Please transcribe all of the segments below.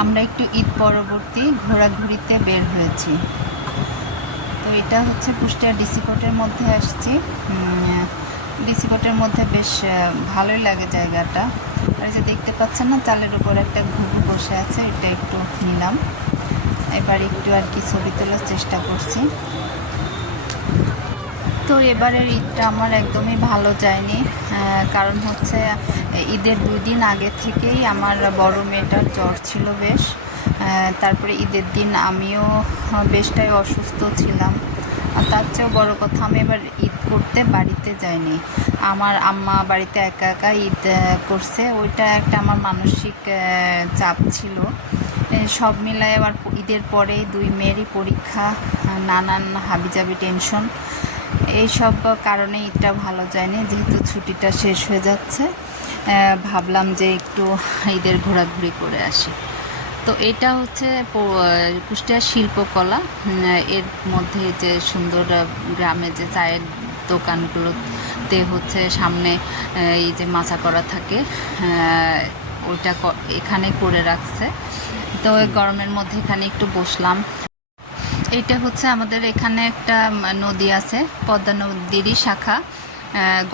আমরা একটু ঈদ পরবর্তী ঘোরাঘুরিতে বের হয়েছি। তো এটা হচ্ছে কুষ্টিয়া ডিসি কোর্টের মধ্যে আসছি। ডিসি কোর্টের মধ্যে বেশ ভালোই লাগে জায়গাটা। আর যে দেখতে পাচ্ছেন না, চালের উপর একটা ঘুঘু বসে আছে, এটা একটু নিলাম। এবার একটু আর কি ছবি তোলার চেষ্টা করছি। তো এবারের ঈদটা আমার একদমই ভালো যায়নি, কারণ হচ্ছে ঈদের 2 দিন আগে থেকেই আমার বড় মেয়েটার জ্বর ছিল বেশ। তারপরে ঈদের দিন আমিও বেশটাই অসুস্থ ছিলাম। আর তার চেয়েও বড় কথা, আমি এবার ঈদ করতে বাড়িতে যাইনি। আমার আম্মা বাড়িতে একা একা ঈদ করছে, ওইটা একটা আমার মানসিক চাপ ছিল। সব মিলায় আবার ঈদের পরে 2 মেয়েরই পরীক্ষা, নানান হাবিজাবি টেনশন, এইসব কারণে ঈদটা ভালো যায়নি। যেহেতু ছুটিটা শেষ হয়ে যাচ্ছে, ভাবলাম যে একটু ঈদের ঘোরাঘুরি করে আসি। তো এটা হচ্ছে কুষ্টিয়া শিল্পকলা। এর মধ্যে যে সুন্দর গ্রামে যে চায়ের দোকানগুলোতে হচ্ছে সামনে এই যে মাচা করা থাকে, ওইটা এখানে করে রাখছে। তো গরমের মধ্যে এখানে একটু বসলাম। এইটা হচ্ছে আমাদের এখানে একটা নদী আছে, পদ্মা নদীরই শাখা,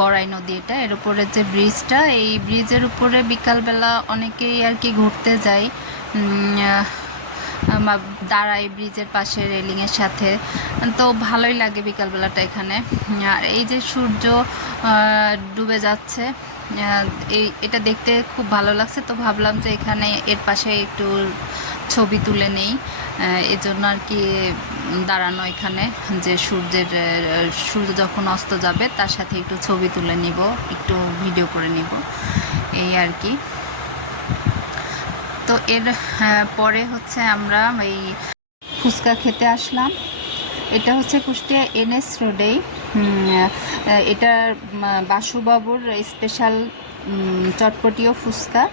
গড়াই নদী। এটা এর উপরে যে ব্রিজটা, এই ব্রিজের উপরে বিকালবেলা অনেকেই আর কি ঘুরতে যায়, দাঁড়ায় ব্রিজের পাশে রেলিংয়ের সাথে। তো ভালোই লাগে বিকালবেলাটা এখানে। আর এই যে সূর্য ডুবে যাচ্ছে, এটা দেখতে খুব ভালো লাগছে। তো ভাবলাম যে এখানে এর পাশে একটু ছবি তুলে নেই, এজন্য আর কি দাঁড়ানো এখানে, যে সূর্য যখন অস্ত যাবে তার সাথে একটু ছবি তুলে নিব, একটু ভিডিও করে নিব, এই আর কি। তো এর পরে হচ্ছে আমরা এই ফুচকা খেতে আসলাম। এটা হচ্ছে কুষ্টিয়া NS রোডেই, এটা বাসুবাবুর স্পেশাল চটপটি ও ফুচকা।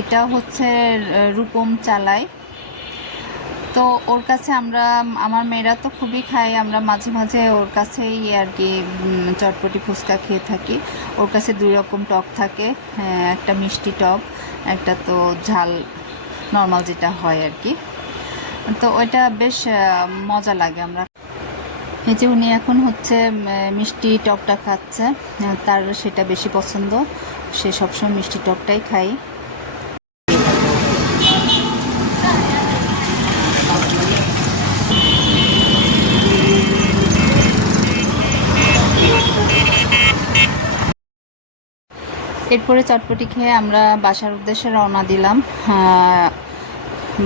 এটা হচ্ছে রূপম চালায়। তো ওর কাছে আমার মেয়েরা তো খুবই খায়, আমরা মাঝে মাঝে ওর কাছেই আর কি চটপটি ফুচকা খেয়ে থাকি। ওর কাছে 2 রকম টক থাকে, একটা মিষ্টি টক, একটা তো ঝাল নর্মাল যেটা হয় আর কি। তো ওইটা বেশ মজা লাগে। আমরা এই যে উনি এখন হচ্ছে মিষ্টি টকটা খাচ্ছে, তার সেটা বেশি পছন্দ, সে সবসময় মিষ্টি টকটাই খায়। এরপরে চটপটি খেয়ে আমরা বাসার উদ্দেশ্যে রওনা দিলাম।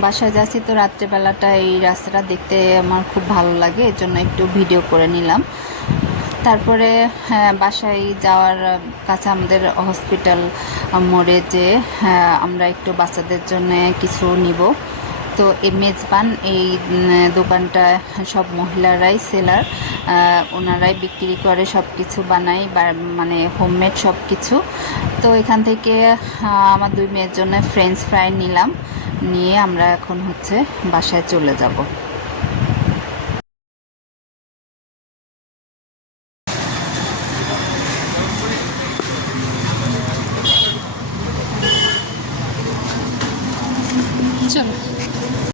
বাসায় যাচ্ছি, তো রাত্রেবেলাটা এই রাস্তাটা দেখতে আমার খুব ভালো লাগে, এর জন্য একটু ভিডিও করে নিলাম। তারপরে বাসায় যাওয়ার কাছে আমাদের হসপিটাল মোড়ে যে আমরা একটু বাচ্চাদের জন্য কিছু নিব। তো এই মেজবান এই দোকানটা সব মহিলারাই সেলার, ওনারাই বিক্রি করে, সব কিছু বানায়, মানে হোমমেড সব কিছু। তো এখান থেকে আমার 2 মেয়ের জন্য ফ্রেঞ্চ ফ্রাই নিলাম, নিয়ে আমরা এখন হচ্ছে বাসায় চলে যাব।